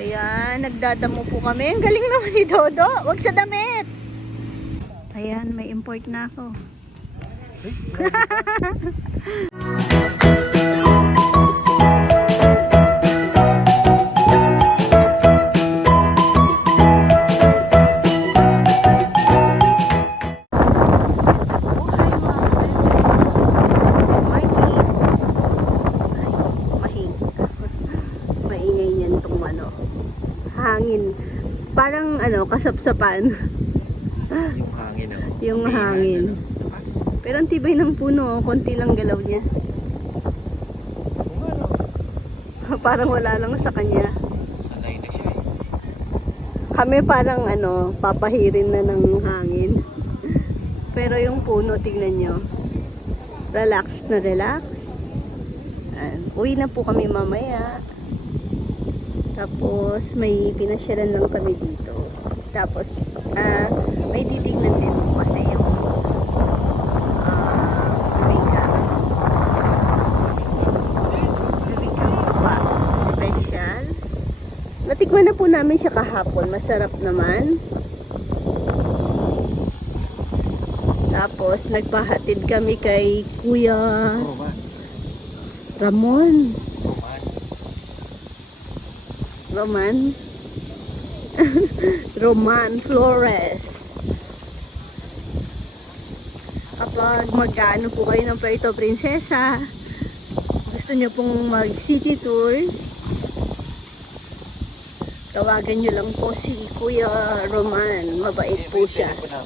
Ayan, nagdadamo po kami. Ang galing naman ni Dodo. Huwag sa damit. Ayan, may import na ako. ano, kasapsapan. Yung hangin ako. Yung hangin. Pero ang tibay ng puno, oh. konti lang galaw niya. parang wala lang sa kanya. Sanay na siya eh. Kami parang ano, papahirin na ng hangin. Pero yung puno, tignan nyo. Relax na relax. Ayan. Uwi na po kami mamaya. Tapos may pinasyalan lang kami dito. Tapos ah may titignan din po kasi yung. Bibingka pa special. Natikman na po namin siya kahapon. Masarap naman. Tapos, nagpahatid kami kay Kuya Roman. Ramon. Roman. Roman. Roman Flores. Kapag magkano po kayo ng Puerto Princesa, gusto nyo pong mag city tour, tawagan nyo lang po si Kuya Roman. Mabait po siya. Ka.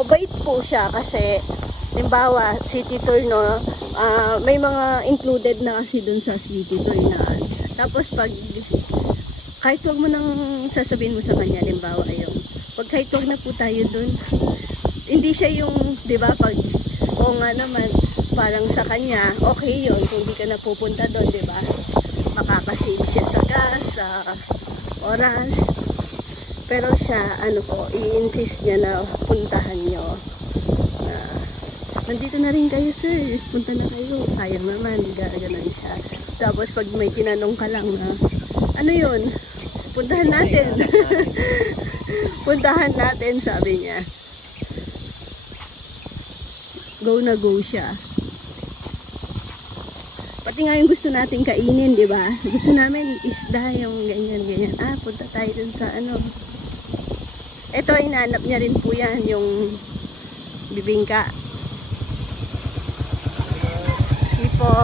Mabait po siya kasi limbawa city tour no ah, may mga included na kasi dun sa city tour na tapos pag kahit wag mo nang sasabihin mo sa kanya limbawa yung pag kahit wag na po tayo dun hindi siya yung di ba pag o nga naman parang sa kanya okay yun kung di ka na pupunta doon di ba makakasave siya sa gas sa oras pero siya, ano po, i-insist niya na puntahan niyo. Ah, nandito na rin kayo, sir. Punta na kayo. Sayang naman, gano'n siya. Tapos pag may tinanong ka lang na, ano yun? Puntahan natin. puntahan natin, sabi niya. Go na go siya. Pati nga yung gusto nating kainin, di ba? Gusto namin isda, yung ganyan, ganyan. Ah, punta tayo dun sa ano, ito, inanap niya rin po yan, yung bibingka. Hindi po.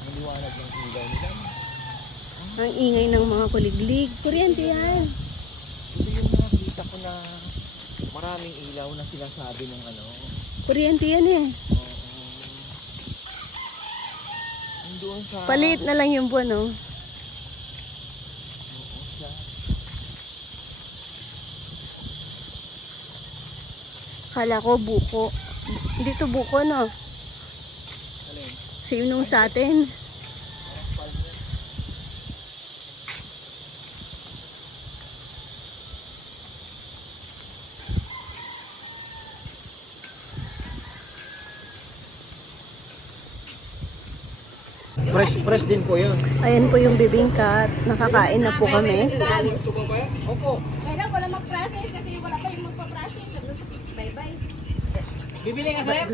Ang liwanag ng ilaw nila. Ang ingay ng mga kuliglig. Kuryente yan. Ito yung nakita ko na maraming ilaw na sinasabi ng ano. Kuryente yan eh. oo. Doon sa... Palit na lang yung buwan, oh. Oo, siya. Kala ko buko. Hindi to buko, no? Alin? Same nung sa atin. Fresh, fresh din po yun. Ayan po yung bibingka. at Nakakain na po kami. Opo. Kailan wala mag-process kasi wala pa yung magpa-process. Bye-bye. Bibili ka, sir?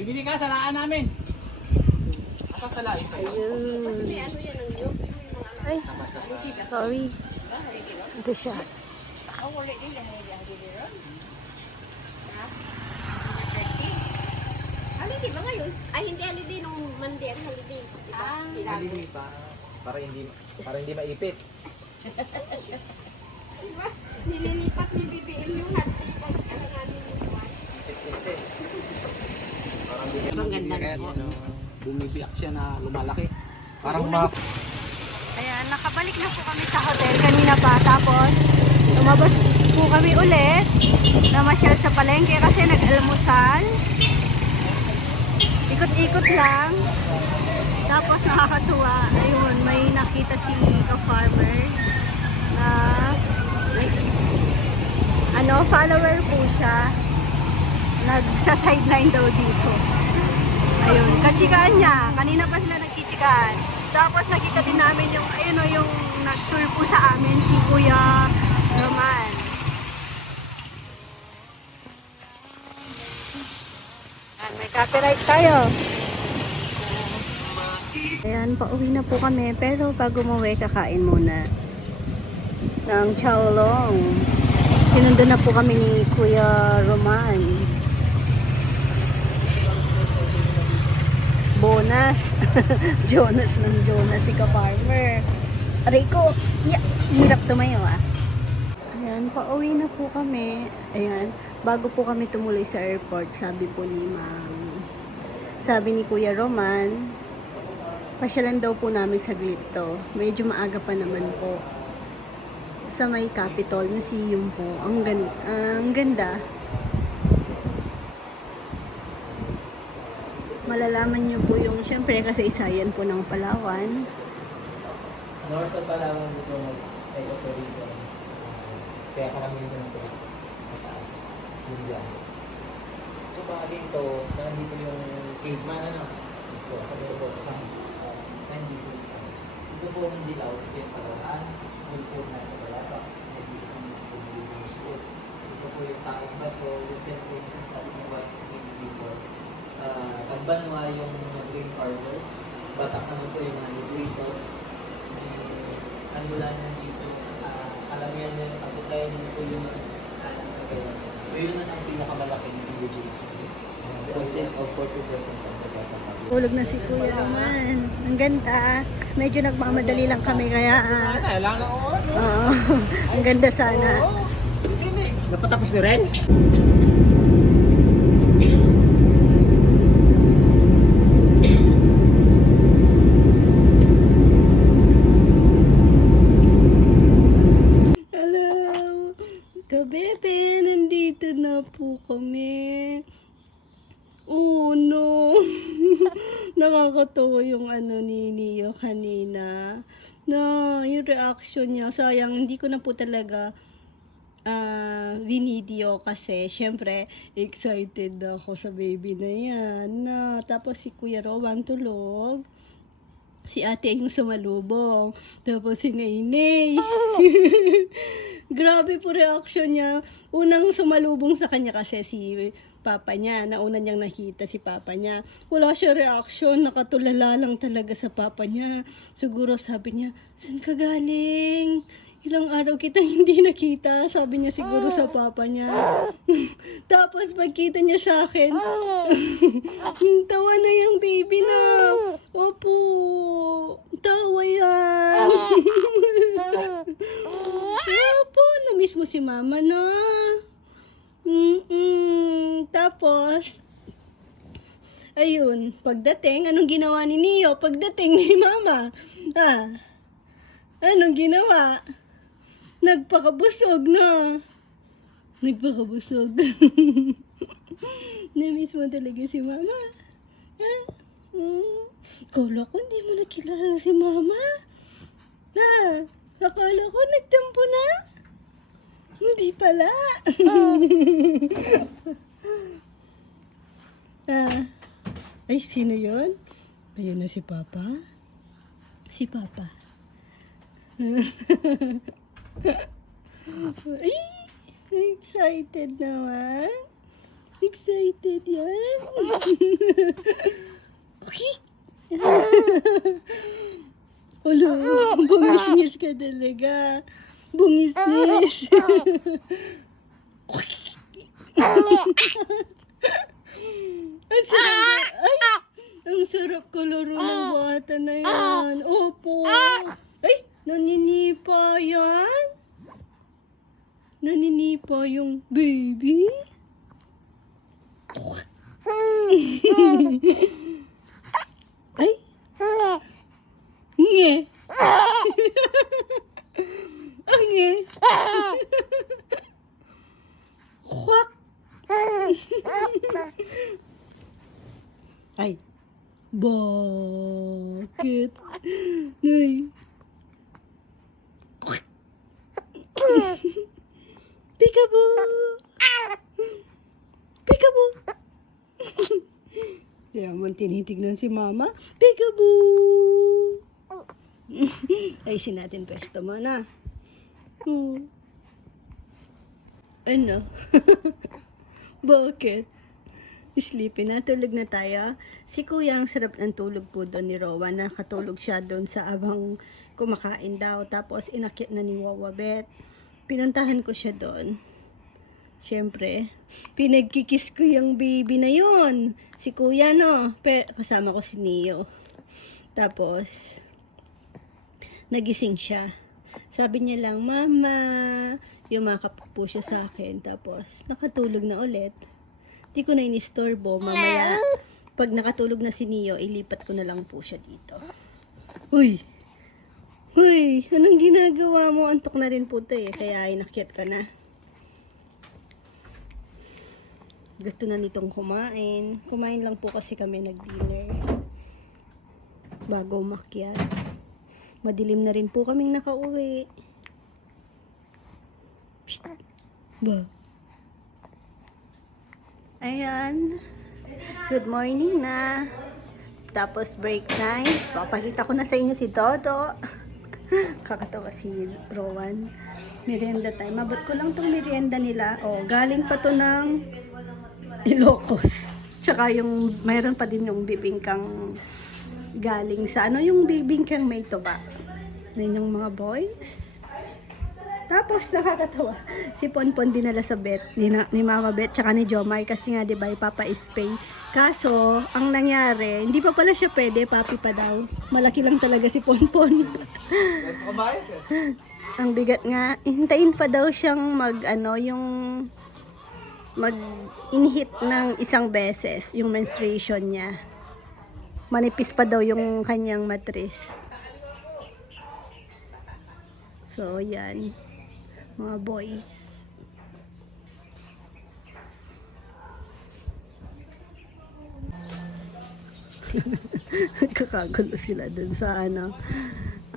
Bibili ka, salaan namin. Asa sa kayo? Ayun. Ay, sorry. Ito siya. Oh, wala din yung? Holiday ba ngayon? Ay, hindi holiday nung Monday. Halili pa. Para hindi para hindi maipit. diba? Nililipat ni BBM yung. Ano nga nililipat? Ipit system. Parang bigyan Ang ganda ano, Bumibiyak siya na lumalaki. Parang ma... Ayan, nakabalik na po kami sa hotel kanina pa. Tapos, lumabas po kami ulit. Namasyal sa palengke kasi nag-almusal. Ikot-ikot lang. Tapos nakakatuwa. Ayun, may nakita si ka-farmer na ano, follower po siya. nagsa-sideline daw dito. Ayun, kachikaan niya. Kanina pa sila nagchichikaan. Tapos nakita din namin yung, ayun o, yung nag-tour po sa amin, si Kuya Roman. Ayan, may copyright tayo. Ayan, pauwi na po kami. Pero bago umuwi, kakain muna ng Chowlong. Sinundo na po kami ni Kuya Roman. Bonus. Jonas ng Jonas si ka-farmer. Aray ko, hirap tumayo ah. Ayan, pauwi na po kami. Ayan, bago po kami tumuloy sa airport, sabi po ni Ma'am. Sabi ni Kuya Roman, pasyalan daw po namin saglit to. Medyo maaga pa naman po sa may Capitol Museum po. Ang, gan- ang ganda. Malalaman nyo po yung, syempre, kasi isayan po ng Palawan. North of Palawan dito ay tourism. Kaya karamihan doon ng tourism. Mataas. Yun yan. So mga dito, nandito yung caveman ano. Let's go. Sa meron po isang nandito yung times. Ito po yung dilaw, ito yung Palawan. Yun po nasa Balaba. Ito yung isang gusto mo yung school. Ito po yung taong bato. Yung ten po yung sabi ng white skin people. Uh, Pagbanwa yung green carvers. Batak naman po yung ano, Doritos. Ano lang nandito, uh, alam yan yung pagkakaya nyo po yung alam na kayo. Yun na ang pinakamalaki ng indigenous po. Consists of 40% of the total population. Tulog na si Kuya Roman. Ang ganda. Medyo nagmamadali lang kami kaya ah, Sana, lang ng oras. oo. ang ganda sana. Napatapos na rin? Hello! Kabebe, nandito na po kami. Oh no! Nakakatawa yung ano ni Neo kanina. Na, yung reaction niya. Sayang, hindi ko na po talaga ah video kasi syempre excited ako sa baby na yan. Na, tapos si Kuya Rowan tulog. Si ate yung sumalubong. Tapos si Nainay. Grabe po reaction niya. Unang sumalubong sa kanya kasi si papa niya. Nauna niyang nakita si papa niya. Wala siya reaction. Nakatulala lang talaga sa papa niya. Siguro sabi niya, saan ka galing? Ilang araw kita hindi nakita. Sabi niya siguro sa papa niya. Tapos pagkita niya sa akin, tawa na yung baby na. Opo, tawa yan. Opo, na-miss mo si mama na. Mm-mm. Tapos, ayun, pagdating, anong ginawa ni Neo? Pagdating ni mama, ah, anong ginawa? Nagpakabusog na. Nagpakabusog. Na-miss mo talaga si mama. Ha? Hmm? Kala ko hindi mo nakilala si mama. Ha? Akala ko nagtampo na. Hindi pala. ah. Ay, sino yon? Ayun na si Papa. Si Papa. Ay, excited naman. Excited yan. okay. Alo, bungis-ngis ka talaga. Bungis-ngis. ang sarap. Ay, ang sarap kalaro ng bata na yan. Opo. Ay, naninipa yan. Naninipa yung baby. Ay. Nge. Ang nge. Kwak. Ay. Bakit? Nay. Peekaboo. Peekaboo. Peekaboo! Yaman tinitignan si mama. Peekaboo! Ayusin natin pwesto mo na. Hmm. Ano? Bakit? Sleepy na, tulog na tayo. Si kuya, ang sarap ng tulog po doon ni Rowan. Nakatulog siya doon sa abang kumakain daw. Tapos inakyat na ni Wawa Bet. Pinuntahan ko siya doon. Siyempre, pinagkikis ko yung baby na yon. Si kuya, no? Pero kasama ko si Neo. Tapos, nagising siya. Sabi niya lang, Mama, yumakap po siya sa akin. Tapos, nakatulog na ulit. Di ko na inistorbo. Mamaya, pag nakatulog na si Neo, ilipat ko na lang po siya dito. Uy! Uy! Anong ginagawa mo? Antok na rin po to eh. Kaya inakyat ka na. Gusto na nitong kumain. Kumain lang po kasi kami nag-dinner. Bago umakyat. Madilim na rin po kaming nakauwi. Ba? Ayan. Good morning na. Tapos break time. Papakita ko na sa inyo si Dodo. Kakatawa si Rowan. Merienda time. Mabot ko lang tong merienda nila. Oh, galing pa to ng Ilocos. Tsaka yung, mayroon pa din yung bibingkang galing sa ano yung bibingkang may tuba. Yan yung mga boys. Tapos nakakatawa. Si Ponpon dinala sa bet ni, na, ni Mama Bet tsaka ni Jomar kasi nga 'di ba ipapa spay. Kaso ang nangyari, hindi pa pala siya pwede, papi pa daw. Malaki lang talaga si Ponpon. ang bigat nga, hintayin pa daw siyang mag ano yung mag inhit ng isang beses yung menstruation niya. Manipis pa daw yung kanyang matris. So, yan. Mga boys. Kakagulo sila dun sa ano.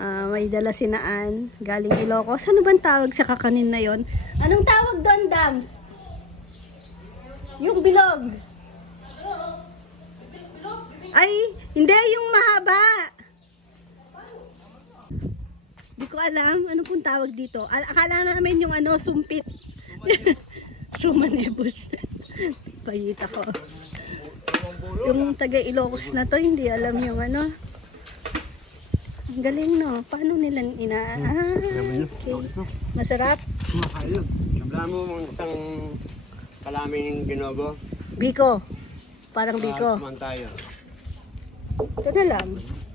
Ah, may dala sinaan. Galing Ilocos. Ano bang tawag sa kakanin na yon? Anong tawag doon, Dams? Yung bilog. Ay, hindi, yung mahaba. Hindi ko alam. Ano pong tawag dito? Al- Akala namin yung ano, sumpit. Sumanebos. Payita ko. Yung taga Ilocos na to, hindi alam yung ano. Ang galing no. Paano nila ina... Ah, okay. Masarap. Ayun. Nabla mo mga isang kalaming ginogo. Biko. Parang biko. Kuman tayo. Ito na lang.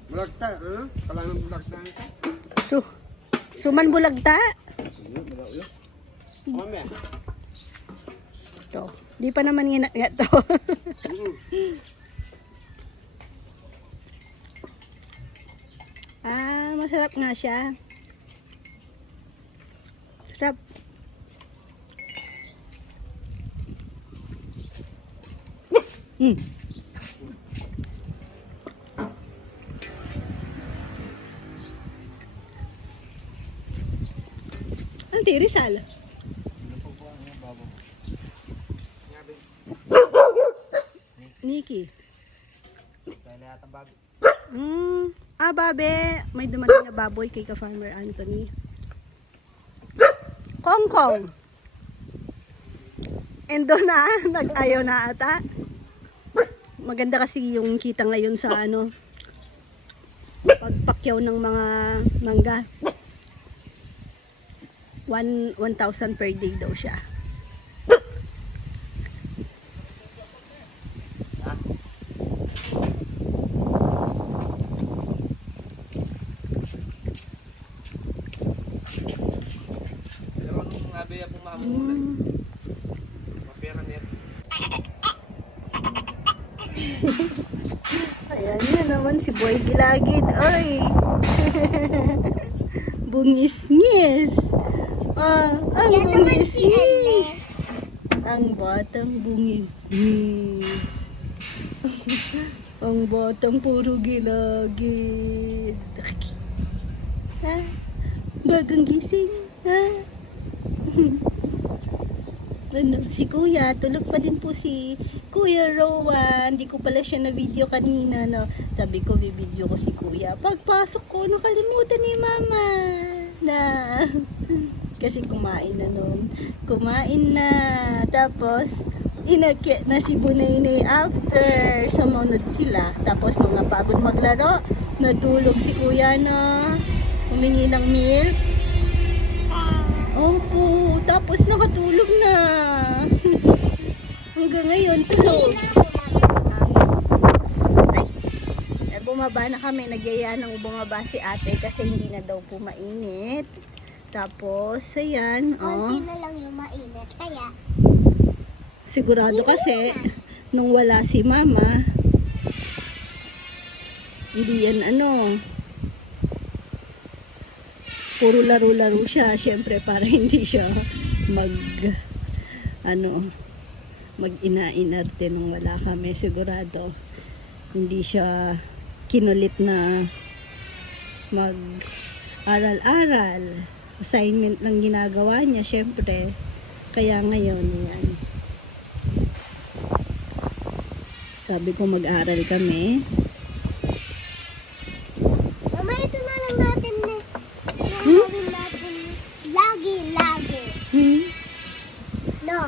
Bulagta, ha? Kalaming bulagta. Su Suman bulagta. Mami. Ito. Di pa naman nga nga to. ah, masarap nga siya. Sarap. Mm. Ang tirisal. Nikki. Mm. Ah, babe. May dumating na baboy kay ka-farmer Anthony. Kong Kong. Endo na. Nag-ayaw na ata. Maganda kasi yung kita ngayon sa ano pagpakyaw ng mga mangga. One, 1,000 per day daw siya. Pero nung nabi ako mahamulan, mapera net. Ayan yan naman si Boy Gilagid. Oy! Bungis-ngis. Ah, ang bungis-ngis. Ang batang bungis-ngis. ang batang puro gilagid. ha? Bagang gising. Ha? ano, si Kuya, tulog pa din po si Kuya Rowan. Hindi ko pala siya na video kanina, no. Sabi ko, bibideo ko si Kuya. Pagpasok ko, nakalimutan ni Mama na kasi kumain na nun. Kumain na. Tapos, inakyat na si Bunay after. Sumunod sila. Tapos, nung napagod maglaro, natulog si Kuya na humingi ng milk. Opo, tapos nakatulog na. Hanggang ngayon, tulog. Ay, bumaba na kami. Nagyaya nang bumaba si ate kasi hindi na daw po mainit. Tapos, ayan, oh. na lang yung mainit. Kaya, Sigurado kasi, nung wala si mama, hindi yan ano, puro laro-laro siya, syempre para hindi siya mag, ano, mag ina-inarte nung wala kami, sigurado. Hindi siya kinulit na mag aral-aral. Assignment lang ginagawa niya, syempre. Kaya ngayon, yan. Sabi ko mag-aral kami. mama, ito na lang natin na. Hmm? Natin lagi, lagi. Hmm? No.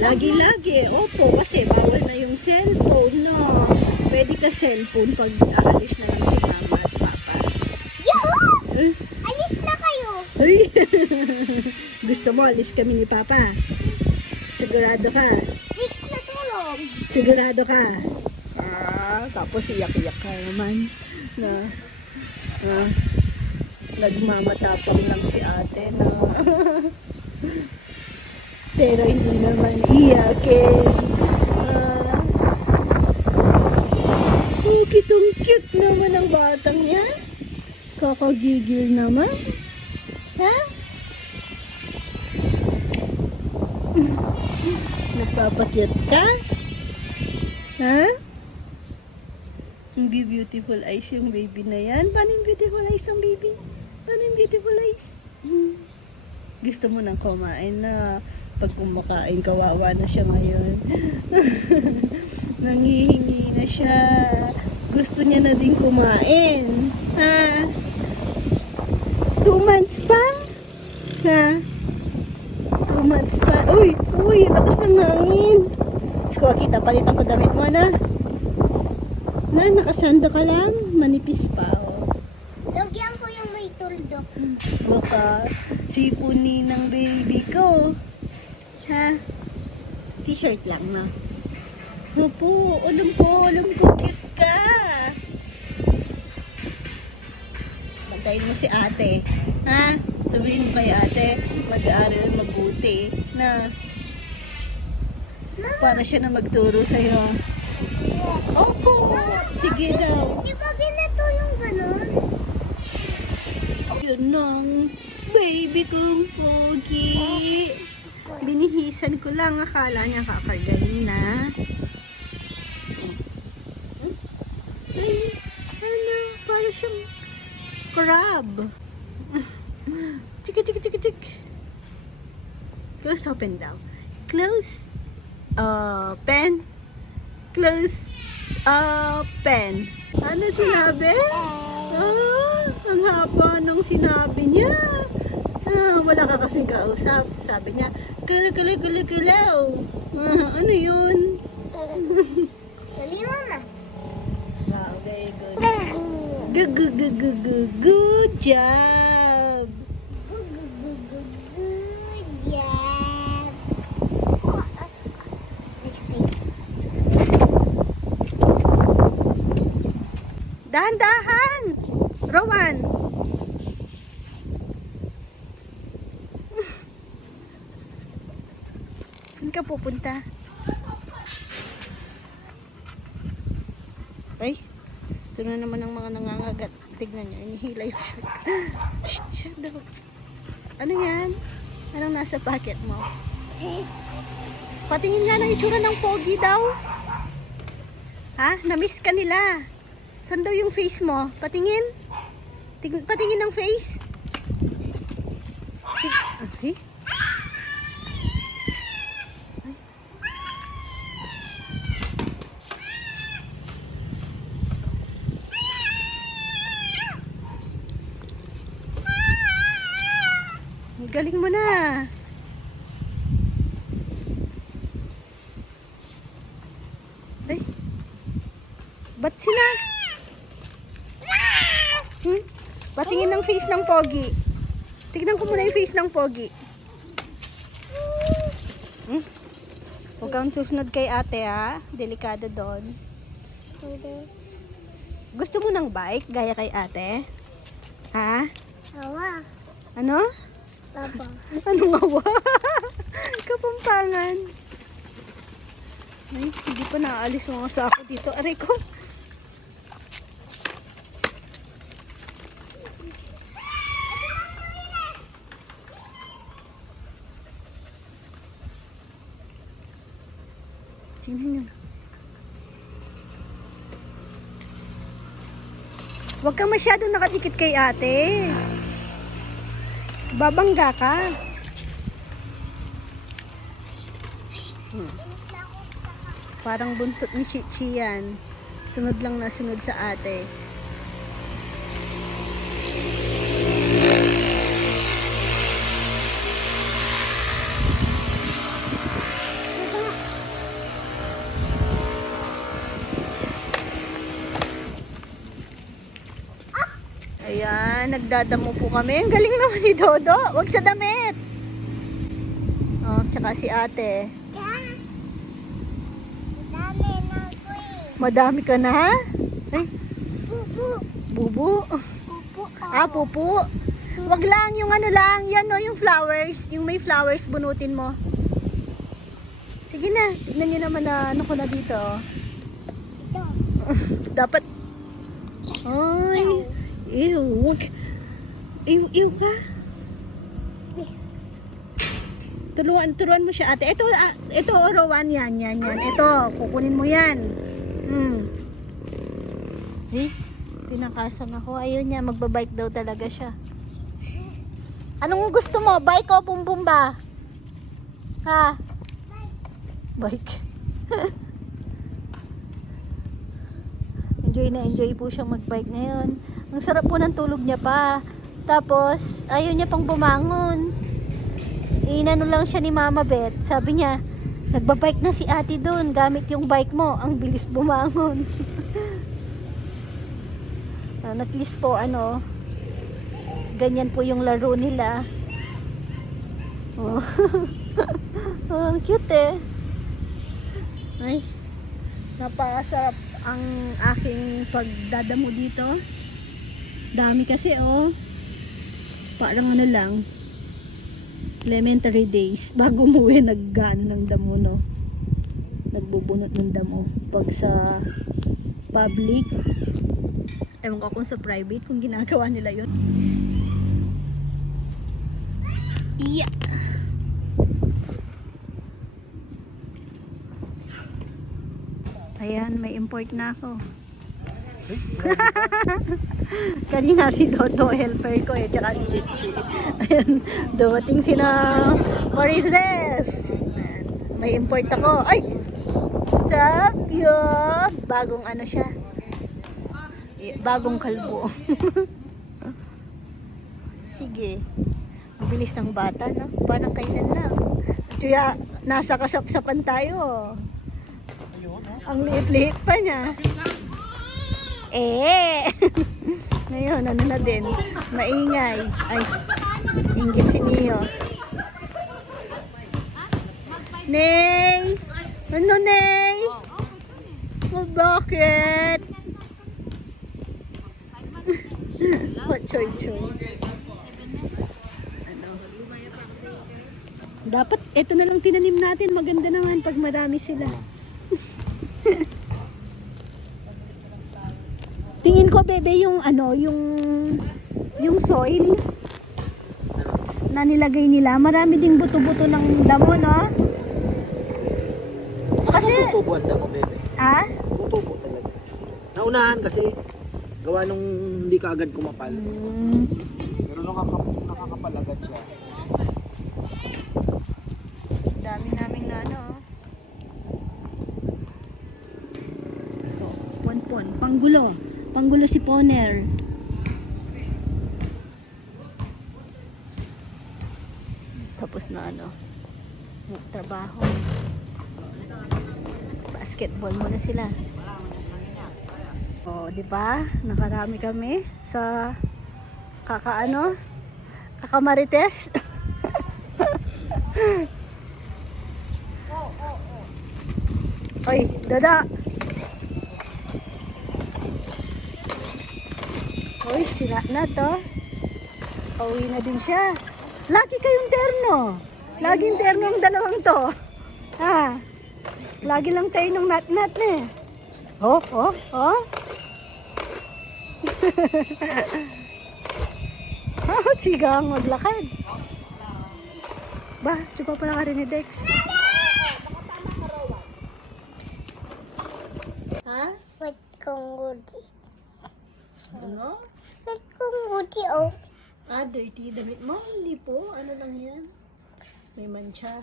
Lagi-lagi. Opo, kasi bawal na yung cellphone, no? Pwede ka cellphone pag aalis na lang si mama at papa. Yahoo! Eh? Na! Uy! Gusto mo, alis kami ni papa. Sigurado ka. Six na tulog! Sigurado ka. Ah, tapos iyak-iyak ka naman. Na, ah, nagmamatapang lang si ate na. Pero hindi naman iyakin. Ah, oh, kitong cute naman ang batang yan. Kakagigil naman. Ha? Nagpapakyat ka? Ha? Hindi beautiful eyes yung baby na yan. Paano yung beautiful eyes ng baby? Paano yung beautiful eyes? Gusto mo nang kumain na pag kumakain, kawawa na siya ngayon. Nangihingi na siya. Gusto niya na din kumain. Ha? Two months pa? Ha? Two months pa. Uy! Uy! Lakas ng hangin. Kuha kita, palitan ko damit mo na. Na, nakasando ka lang. Manipis pa. Oh. Lagyan ko yung may tuldok. Baka sipunin ng baby ko. Ha? T-shirt lang, no? Opo, alam ko, alam ko, cute ka. Bantayin mo si ate. Ha? Sabihin mo kay ate, mag-aaral mabuti. Na, para siya na magturo sa'yo. Opo, sige daw. Di ba ganito yung ganon? Yun nang baby kong pogi. Binihisan ko lang. Akala niya kakargahin na. Ay, ano, para siyang crab. Chiki, chiki, chiki, chiki. Close open daw. Close open. Close open. Ano sinabi? Ah, ang haba ng sinabi niya. Ah, wala ka kasing kausap. Sabi niya, kala kala kala kalaw. Ah, ano yun? Dali mama. Good. Good, good, good, good, good, job. Good job. Dahan-dahan! Rowan! Saan ka pupunta? Ay, ito na naman ang mga nangangagat. Tignan niyo, inihila yung shirt. Shh, shut daw. Ano yan? Anong nasa pocket mo? Patingin nga ng itsura ng pogi daw. Ha? Na-miss ka nila. Saan daw yung face mo? Patingin. Ting patingin ng face. Galing mo na. Ay. Ba't sila? Hmm? Patingin ng face ng pogi. Tignan ko muna yung face ng pogi. Hmm? Huwag kang susunod kay ate ha. Delikado doon. Gusto mo ng bike gaya kay ate? Ha? Awa. Ano? Tapa. Anong awa? Kapampangan. Ay, hindi pa naaalis mga sako dito. Aray ko. Tingnan nyo. Huwag kang masyadong nakadikit kay ate. Babangga ka. Hmm. Parang buntot ni Chichi yan. Sunod lang na sunod sa ate. Ayan, nagdadamo po kami. Ang galing naman ni Dodo. Huwag sa damit. Oh, tsaka si ate. Dami na ko eh. Madami ka na? Ay, Pupu. bubu. Pupu. Ah, pupu. Wag lang, yung ano lang, yan no, yung flowers. Yung may flowers, bunutin mo. Sige na, tignan nyo naman na ano ko na dito. Ito. Dapat, ay, ew, ew ka. Turuan, turuan mo siya ate. Ito, ah, ito, Rowan, yan, yan, yan. Ito, kukunin mo yan. Hmm. Eh, tinakasan ako. Ayun niya, magbabike daw talaga siya. Anong gusto mo? Bike o bumbumba? Ha? Bike. enjoy na enjoy po siyang magbike ngayon. Ang sarap po ng tulog niya pa. Tapos, ayaw niya pang bumangon. Inano lang siya ni Mama Beth. Sabi niya, nagbabike na si ate doon. Gamit yung bike mo. Ang bilis bumangon. Ah, at least po, ano, ganyan po yung laro nila. Oh, oh ang cute eh. Ay, napakasarap ang aking pagdadamo dito. Dami kasi oh. Parang ano lang, elementary days. Bago umuwi, naggaan ng damo, no? Nagbubunot ng damo. Pag sa public, ewan ko kung sa private, kung ginagawa nila yun. Yeah. Ayan, may import na ako. Kanina si Dodo, helper ko eh, tsaka si Chichi. Ayan, dumating sina Marites. May import ako. Ay! Sup, yun? Bagong ano siya. Bagong kalbo. Sige. Ang ng bata, no? Parang kailan lang. Kaya, nasa kasapsapan tayo. Ang liit-liit pa niya. Eh! Ngayon, ano na din? Maingay. Ay, inggit si Neo. Ney! Ano, Ney? Oh, bakit? What choy choy? Ano? Dapat, ito na lang tinanim natin. Maganda naman pag marami sila. Tingin ko, bebe, yung ano, yung yung soil na nilagay nila. Marami ding buto-buto ng damo, no? Kasi, Tutubo ang damo, bebe. ah? Tutubo talaga. Naunahan kasi gawa nung hindi ka agad kumapal. Hmm, Pero nung nakaka- nakakapal agad siya. dami naming na ano. oh. Ito, ponpon, panggulo. Panggulo si Poner. tapos na ano, trabaho. Basketball muna sila. Oh, di ba? Nakarami kami sa kakaano? Kakamarites. Oy, dada. Oy, sira na to. Pauwi na din siya. Lagi kayong terno. Laging terno ang dalawang to. Ha? Lagi lang tayo ng nat-nat na eh. Oh, oh, oh. Ah, Sigang maglakad. Ba, chupa pala ka rin ni Dex. Ha? Ba't kong gudi? Ano? Ba't kong gudi, oh? Ah, dirty damit mo? Hindi po. Ano lang yan? May mancha.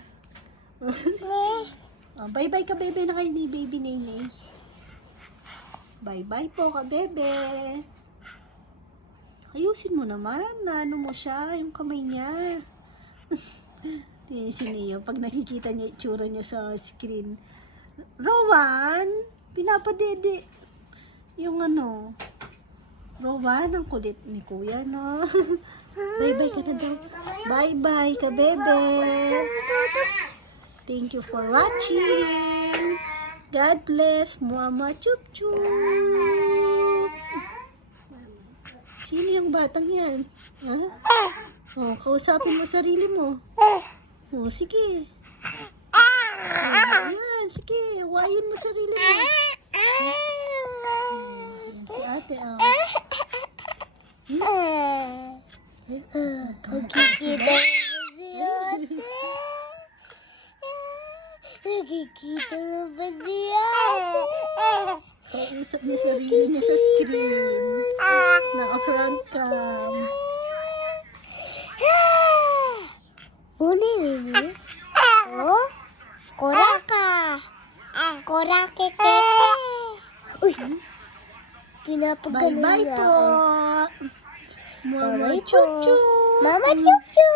Ah, bye-bye ka, bebe, na kay ni baby Nene. Bye-bye po ka, bebe. Ayusin mo naman. Na ano mo siya, yung kamay niya. Si Neo, pag nakikita niya itsura niya sa screen. Rowan, pinapadede. Yung ano, Rowan, ang kulit ni kuya, no? Bye-bye ka na daw. Bye-bye ka, bebe. Thank you for watching. God bless. Mama chup chup. Sino yung batang yan? Ha? Oh, kausapin mo sarili mo. Oh, sige. Ayan, sige. Wayin mo sarili mo. Ayan, Si ate, ah. Nakikita mo ba si ate? Nakikita mo ba si ate? Kausap niya sarili niya sa screen. Naka-front cam. Uli, baby. Oh? Kora ka. Kora ke ke ke. Uy. Pinapagano Bye-bye niya po. ako. Mama Bye-bye chup po. chup. Mama chup chup.